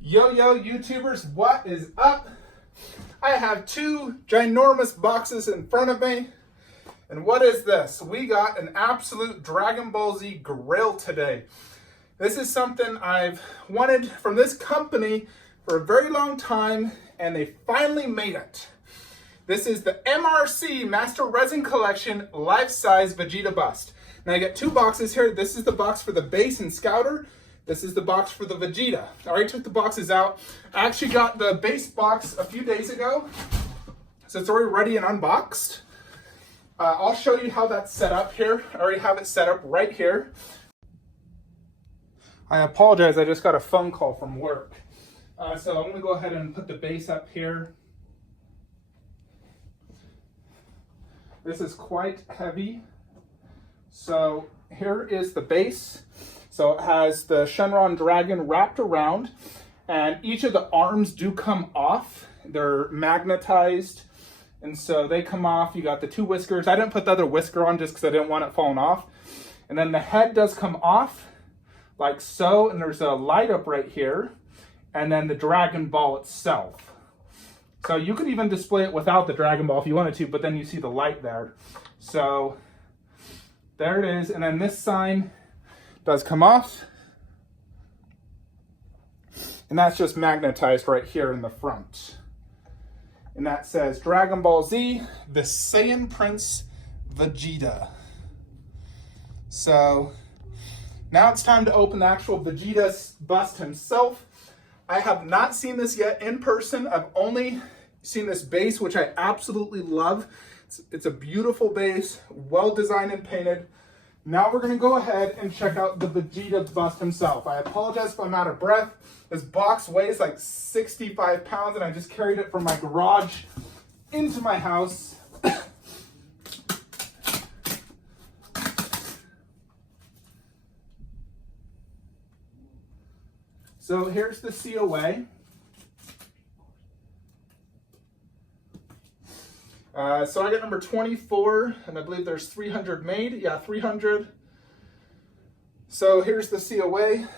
Yo YouTubers, what is up? I have two ginormous boxes in front of me. And what is this? We got an absolute Dragon Ball Z grill today. This is something I've wanted from this company for a very long time, and they finally made it. This is the MRC Master Resin Collection Life-Size Vegeta Bust. Now I got two boxes here. This is the box for the base and Scouter. This is the box for the Vegeta. I already took the boxes out. I actually got the base box a few days ago, so it's already ready and unboxed. I'll show you how that's set up here. I already have it set up right here. I apologize, I just got a phone call from work. So I'm gonna go ahead and put the base up here. This is quite heavy. So here is the base. So it has the Shenron Dragon wrapped around, and each of the arms do come off. They're magnetized, and so they come off. You got the two whiskers. I didn't put the other whisker on just because I didn't want it falling off. And then the head does come off, like so, and there's a light up right here, and then the Dragon Ball itself. So you could even display it without the Dragon Ball if you wanted to, but then you see the light there. So there it is, and then this sign does come off, and that's just magnetized right here in the front. And that says Dragon Ball Z, the Saiyan Prince Vegeta. So now it's time to open the actual Vegeta bust himself. I have not seen this yet in person. I've only seen this base, which I absolutely love. It's a beautiful base, well designed and painted. Now we're gonna go ahead and check out the Vegeta bust himself. I apologize if I'm out of breath. This box weighs like 65 pounds and I just carried it from my garage into my house. So here's the COA. So I got number 24, and I believe there's 300 made. Yeah, 300. So here's the COA.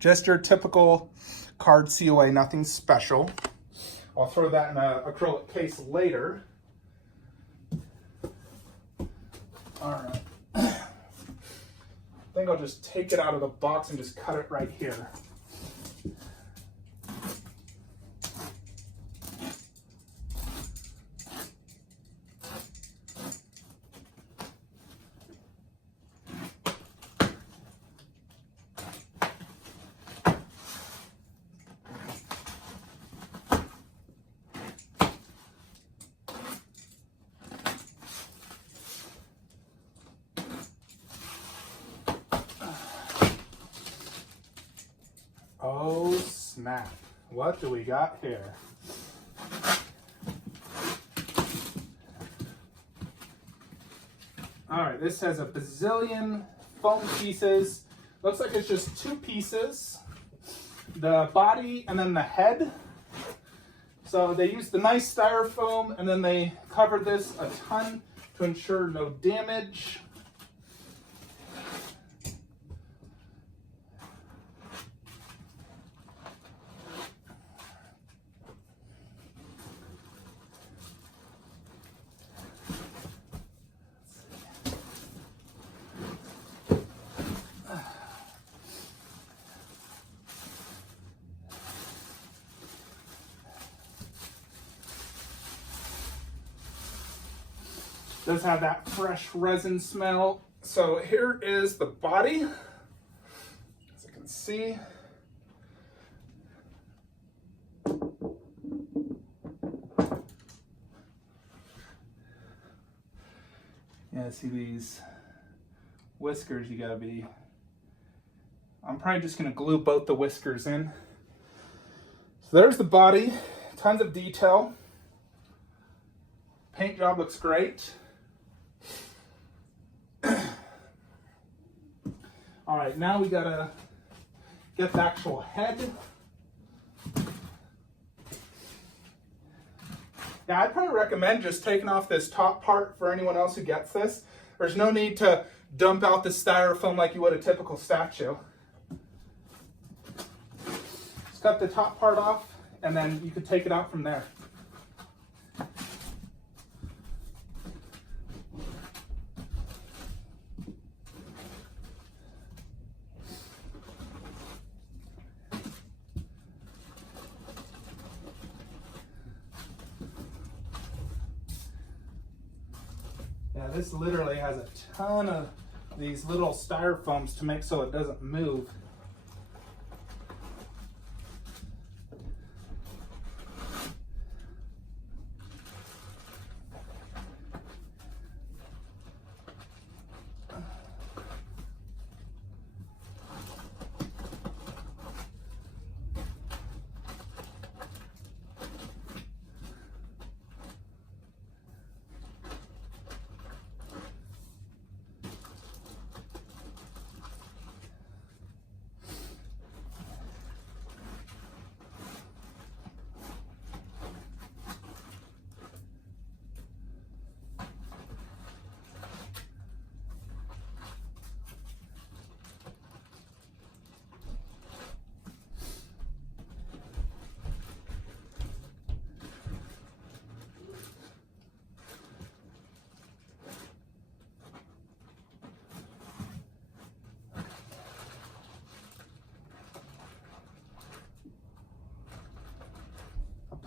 Just your typical card COA, nothing special. I'll throw that in an acrylic case later. All right. I think I'll just take it out of the box and just cut it right here. Oh snap, what do we got here? All right, this has a bazillion foam pieces. Looks like it's just two pieces, the body and then the head. So they used the nice styrofoam and then they covered this a ton to ensure no damage. Does have that fresh resin smell. So here is the body, as you can see. Yeah, see these whiskers, you gotta be, I'm probably just gonna glue both the whiskers in. So there's the body, tons of detail. Paint job looks great. All right, now we gotta get the actual head. Yeah, I'd probably recommend just taking off this top part for anyone else who gets this. There's no need to dump out the styrofoam like you would a typical statue. Just cut the top part off, and then you could take it out from there. Yeah, this literally has a ton of these little styrofoams to make so it doesn't move.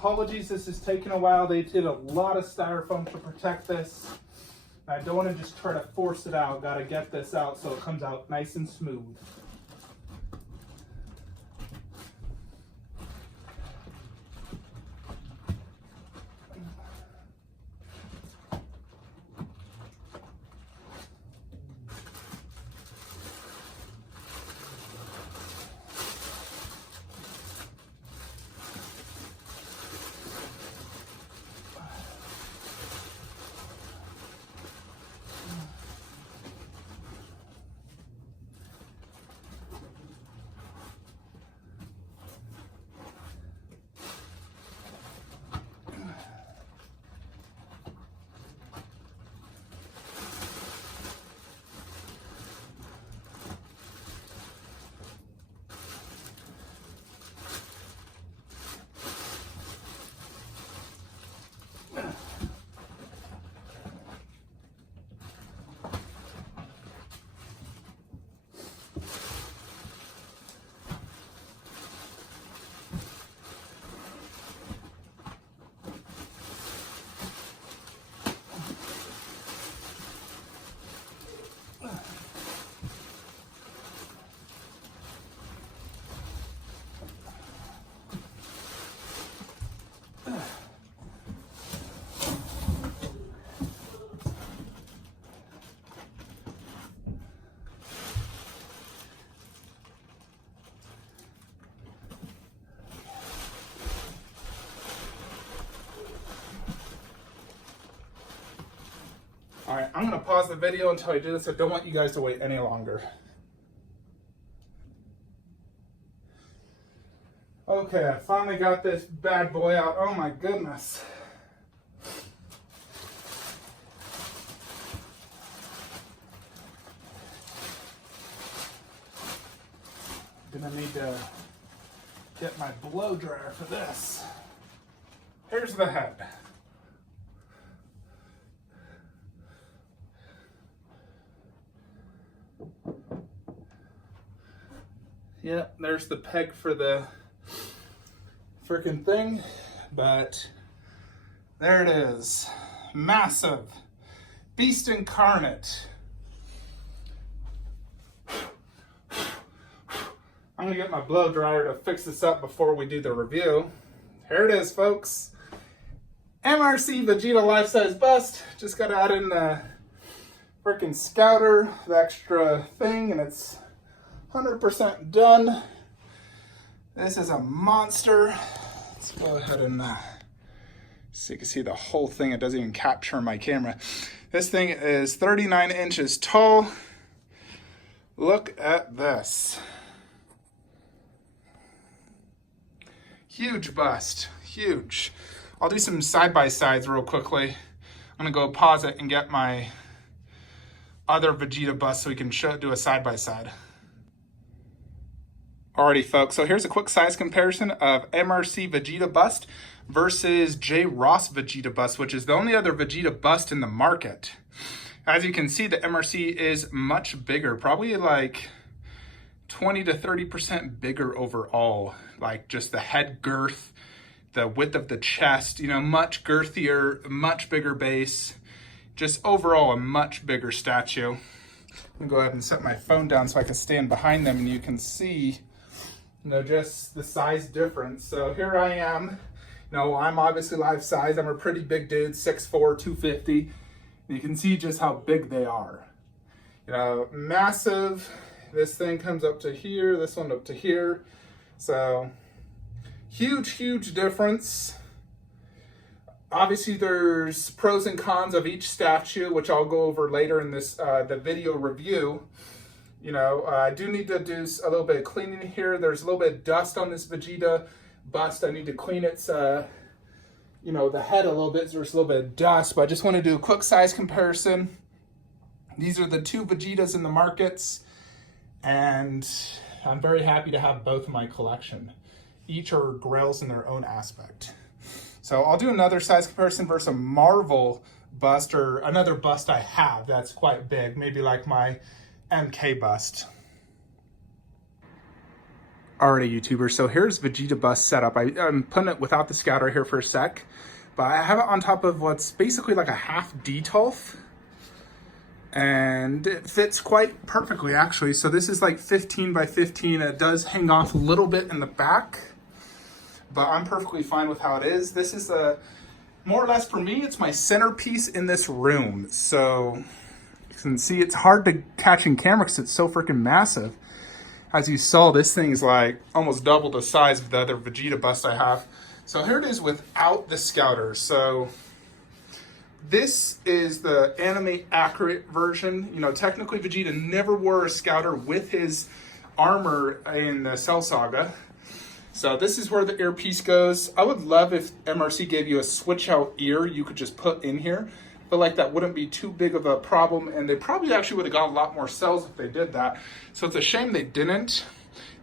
Apologies, this is taking a while. They did a lot of styrofoam to protect this. I don't want to just try to force it out. Got to get this out so it comes out nice and smooth. All right, I'm gonna pause the video until I do this. I don't want you guys to wait any longer. Okay, I finally got this bad boy out. Oh my goodness. Gonna need to get my blow dryer for this. Here's the head. Yeah, there's the peg for the freaking thing, but there it is. Massive. Beast incarnate. I'm gonna get my blow dryer to fix this up before we do the review. Here it is, folks. MRC Vegeta life-size bust. Just gotta add in the freaking scouter, the extra thing, and it's 100% done. This is a monster. Let's go ahead and so you can see the whole thing. It doesn't even capture my camera. This thing is 39 inches tall. Look at this. Huge bust, huge. I'll do some side-by-sides real quickly. I'm gonna go pause it and get my other Vegeta bust so we can do a side-by-side. Alrighty, folks, so here's a quick size comparison of MRC Vegeta Bust versus J. Ross Vegeta Bust, which is the only other Vegeta Bust in the market. As you can see, the MRC is much bigger, probably like 20 to 30% bigger overall, like just the head girth, the width of the chest, you know, much girthier, much bigger base, just overall a much bigger statue. I'm gonna go ahead and set my phone down so I can stand behind them and you can see, you know, just the size difference. So here I am, you know, I'm obviously life size. I'm a pretty big dude, 6'4", 250. You can see just how big they are. You know, massive. This thing comes up to here, this one up to here. So huge, huge difference. Obviously there's pros and cons of each statue, which I'll go over later in this the video review. You know, I do need to do a little bit of cleaning here. There's a little bit of dust on this Vegeta Bust. I need to clean its, you know, the head a little bit. So there's a little bit of dust, but I just want to do a quick size comparison. These are the two Vegetas in the markets, and I'm very happy to have both in my collection. Each are grails in their own aspect. So I'll do another size comparison versus a Marvel bust, or another bust I have that's quite big, maybe like my MK bust. Alrighty, YouTubers, so here's Vegeta Bust setup. I'm putting it without the scouter here for a sec, but I have it on top of what's basically like a half detolf, and it fits quite perfectly actually. So this is like 15 by 15. It does hang off a little bit in the back, but I'm perfectly fine with how it is. This is more or less, for me, it's my centerpiece in this room. So you can see it's hard to catch in camera because it's so freaking massive. As you saw, this thing is like almost double the size of the other Vegeta Bust I have. So here it is without the scouter. So this is the anime accurate version. You know, technically Vegeta never wore a scouter with his armor in the Cell Saga. So this is where the earpiece goes. I would love if MRC gave you a switch out ear you could just put in here. But like that wouldn't be too big of a problem, and they probably actually would have got a lot more cells if they did that. So it's a shame they didn't.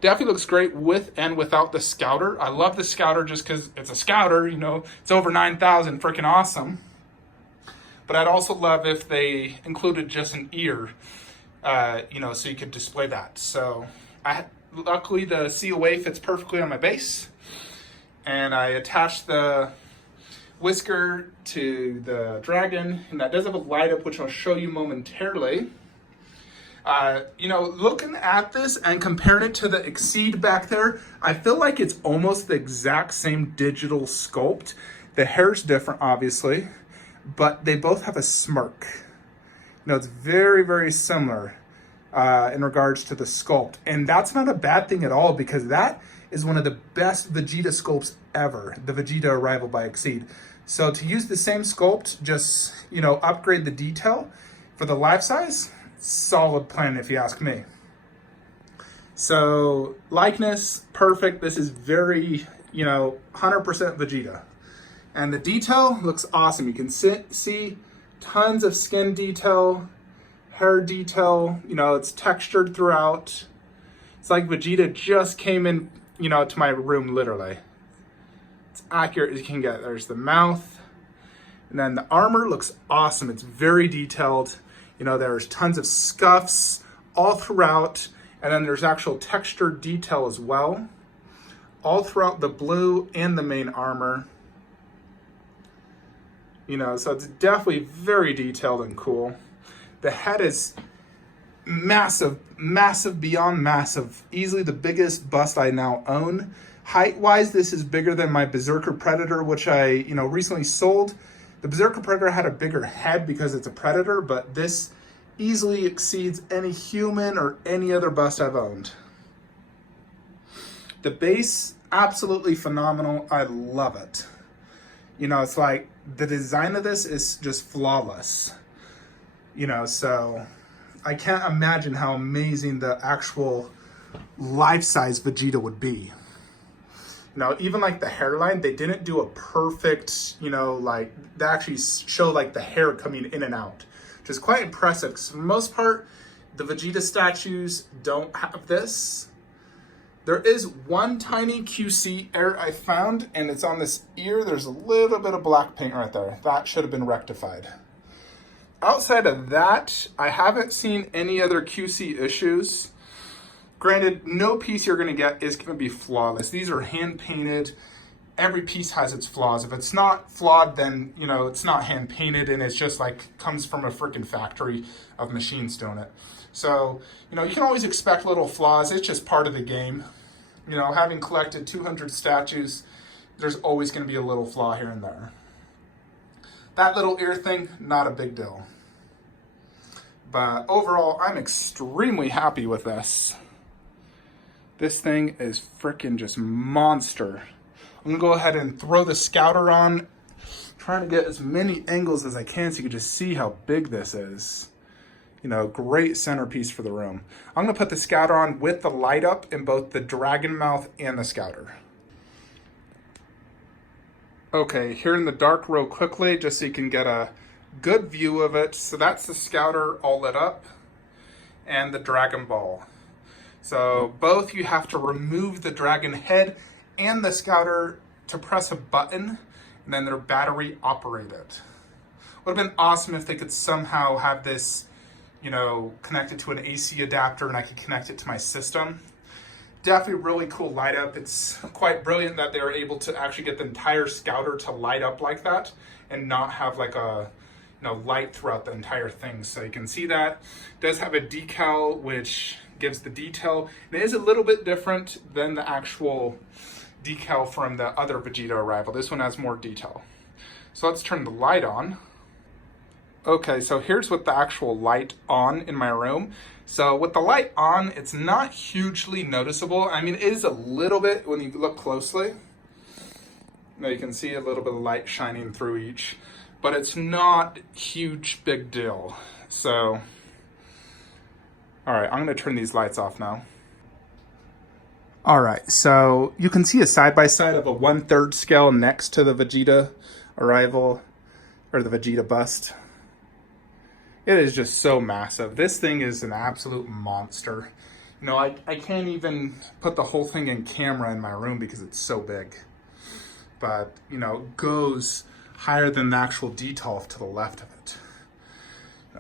Definitely looks great with and without the scouter. I love the scouter just because it's a scouter, you know, it's over 9,000, freaking awesome. But I'd also love if they included just an ear, you know, so you could display that. So luckily the COA fits perfectly on my base, and I attached the whisker to the dragon, and that does have a light up, which I'll show you momentarily. You know, looking at this and comparing it to the Exceed back there, I feel like it's almost the exact same digital sculpt. The hair's different, obviously, but they both have a smirk. You know, it's very, very similar in regards to the sculpt, and that's not a bad thing at all, because that is one of the best Vegeta sculpts ever, the Vegeta Arrival by Exceed. So to use the same sculpt, just, you know, upgrade the detail for the life size, solid plan if you ask me. So likeness, perfect. This is very, you know, 100% Vegeta. And the detail looks awesome. You can see tons of skin detail, hair detail, you know, it's textured throughout. It's like Vegeta just came in, you know, to my room, literally. It's accurate as you can get. There's the mouth. And then the armor looks awesome. It's very detailed. You know, there's tons of scuffs all throughout. And then there's actual textured detail as well, all throughout the blue and the main armor. You know, so it's definitely very detailed and cool. The head is massive, massive beyond massive. Easily the biggest bust I now own. Height-wise, this is bigger than my Berserker Predator, which I, you know, recently sold. The Berserker Predator had a bigger head because it's a Predator, but this easily exceeds any human or any other bust I've owned. The base, absolutely phenomenal. I love it. You know, it's like the design of this is just flawless. You know, so I can't imagine how amazing the actual life-size Vegeta would be. Now, even like the hairline, they didn't do a perfect, you know, like they actually show like the hair coming in and out, which is quite impressive. Because for the most part, the Vegeta statues don't have this. There is one tiny QC error I found, and it's on this ear. There's a little bit of black paint right there. That should have been rectified. Outside of that, I haven't seen any other QC issues. Granted, no piece you're gonna get is gonna be flawless. These are hand painted. Every piece has its flaws. If it's not flawed, then it's not hand painted, and it's just like comes from a freaking factory of machines doing it. So, you can always expect little flaws. It's just part of the game. Having collected 200 statues, there's always going to be a little flaw here and there. That little ear thing, not a big deal. But overall, I'm extremely happy with this. This thing is freaking just monster. I'm gonna go ahead and throw the scouter on, trying to get as many angles as I can so you can just see how big this is. Great centerpiece for the room. I'm gonna put the scouter on with the light up in both the dragon mouth and the scouter. Okay, here in the dark real quickly, just so you can get a good view of it. So that's the scouter all lit up and the Dragon Ball. So both you have to remove the dragon head and the scouter to press a button, and then they're battery operated. Would have been awesome if they could somehow have this connected to an AC adapter and I could connect it to my system. Definitely really cool light up. It's quite brilliant that they were able to actually get the entire scouter to light up like that and not have like a light throughout the entire thing. So you can see that. It does have a decal which gives the detail. And it is a little bit different than the actual decal from the other Vegeta arrival. This one has more detail. So let's turn the light on. Okay, so here's with the actual light on in my room. So with the light on, it's not hugely noticeable. I mean, it is a little bit when you look closely. Now you can see a little bit of light shining through each, but it's not huge big deal. So, all right, I'm gonna turn these lights off now. All right, so you can see a side-by-side of a 1/3 scale next to the Vegeta arrival, or the Vegeta Bust. It is just so massive. This thing is an absolute monster. I can't even put the whole thing in camera in my room because it's so big. But, it goes higher than the actual detail to the left of it.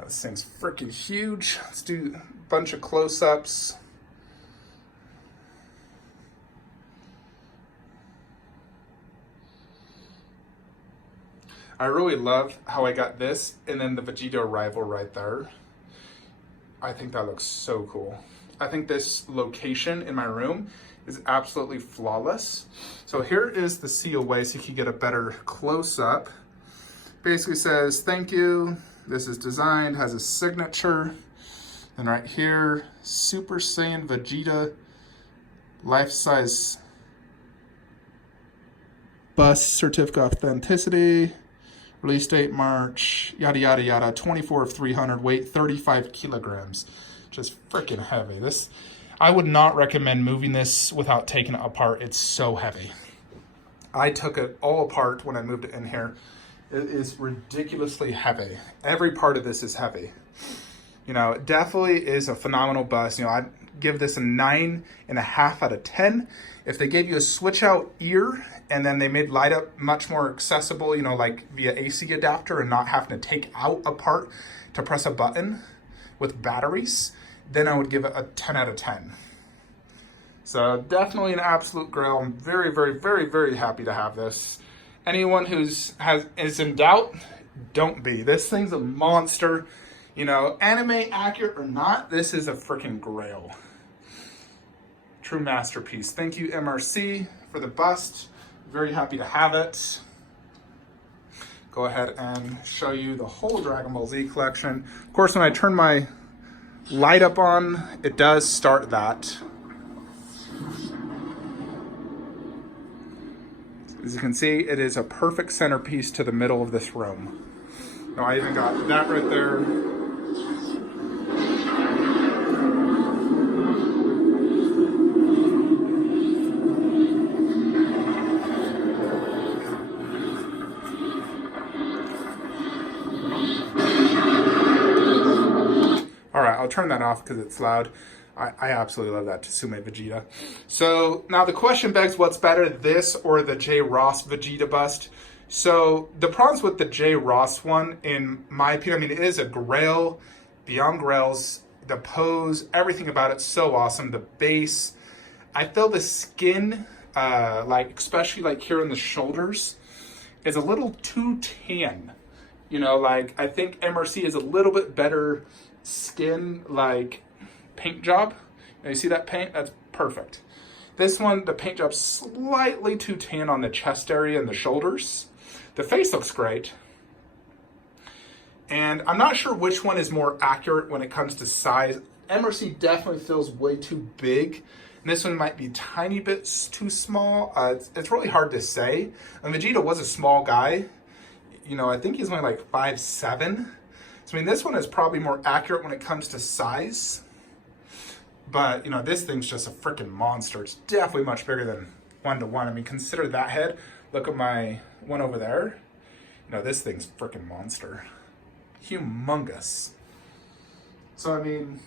This thing's freaking huge. Let's do a bunch of close-ups. I really love how I got this and then the Vegeta arrival right there. I think that looks so cool. I think this location in my room is absolutely flawless. So here is the COA so you can get a better close-up. Basically says, thank you. This is designed, has a signature. And right here, Super Saiyan Vegeta life-size bust certificate of authenticity. Release date March, yada, yada, yada, 24 of 300, weight 35 kilograms. Just freaking heavy. This, I would not recommend moving this without taking it apart. It's so heavy. I took it all apart when I moved it in here. It is ridiculously heavy. Every part of this is heavy. It definitely is a phenomenal bust. I'd give this a 9.5 out of 10. If they gave you a switch out ear and then they made light up much more accessible, like via AC adapter and not having to take out a part to press a button with batteries, then I would give it a 10 out of 10. So definitely an absolute grail. I'm very, very, very, very happy to have this. Anyone is in doubt, don't be. This thing's a monster. Anime accurate or not, this is a freaking grail. True masterpiece. Thank you, MRC, for the bust. Very happy to have it. Go ahead and show you the whole Dragon Ball Z collection. Of course, when I turn my light up on, it does start that. As you can see, it is a perfect centerpiece to the middle of this room. Now, I even got that right there. All right, I'll turn that off because it's loud. I absolutely love that Tsume Vegeta. So now the question begs, what's better, this or the J. Ross Vegeta Bust? So the problems with the J. Ross one, in my opinion, I mean, it is a grail beyond grails. The pose, everything about it's so awesome. The base, I feel the skin, like especially like here in the shoulders, is a little too tan. You know, like I think MRC is a little bit better skin, like paint job. You see that paint? That's perfect. This one, the paint job's slightly too tan on the chest area and the shoulders. The face looks great. And I'm not sure which one is more accurate when it comes to size. MRC definitely feels way too big. And this one might be tiny bits too small. It's really hard to say. And Vegeta was a small guy. You know, I think he's only like 5'7". So I mean, this one is probably more accurate when it comes to size. But, you know, this thing's just a freaking monster. It's definitely much bigger than 1-to-1. I mean, consider that head. Look at my one over there. You know, this thing's freaking monster. Humongous. So, I mean,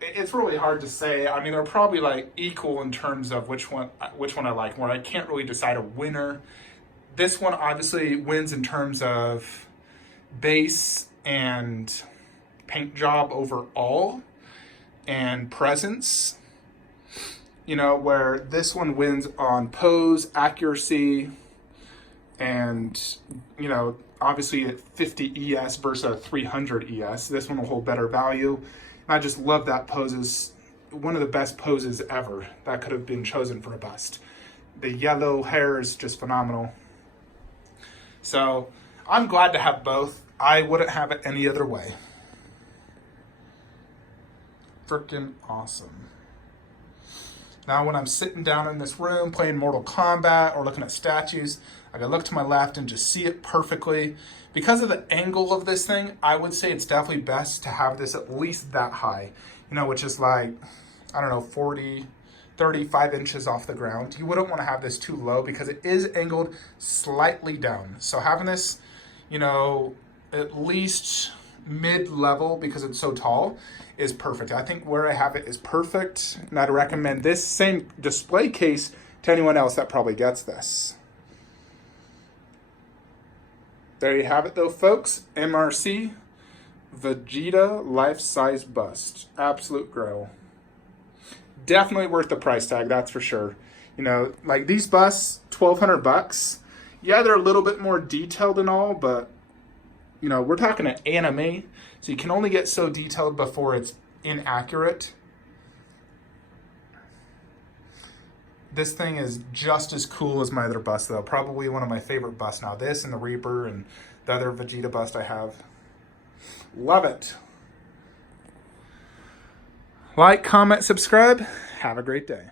it's really hard to say. I mean, they're probably like equal in terms of which one I like more. I can't really decide a winner. This one obviously wins in terms of base and paint job overall and presence, you know, where this one wins on pose, accuracy, and, you know, obviously at 50 ES versus a 300 ES, this one will hold better value. And I just love that pose. Is one of the best poses ever that could have been chosen for a bust. The yellow hair is just phenomenal. So I'm glad to have both. I wouldn't have it any other way. Freaking awesome. Now when I'm sitting down in this room playing Mortal Kombat or looking at statues, I can look to my left and just see it perfectly. Because of the angle of this thing, I would say it's definitely best to have this at least that high, you know, which is like, I don't know, 35 inches off the ground. You wouldn't want to have this too low because it is angled slightly down. So having this, you know, at least mid-level because it's so tall is perfect. I think where I have it is perfect, and I'd recommend this same display case to anyone else that probably gets this. There you have it though, folks. MRC Vegeta life-size bust. Absolute grail. Definitely worth the price tag, that's for sure. You know, like these busts, $1,200. Yeah, they're a little bit more detailed and all, but you know, we're talking an anime, so you can only get so detailed before it's inaccurate. This thing is just as cool as my other bust, though. Probably one of my favorite busts now. This and the Reaper and the other Vegeta bust I have. Love it. Like, comment, subscribe. Have a great day.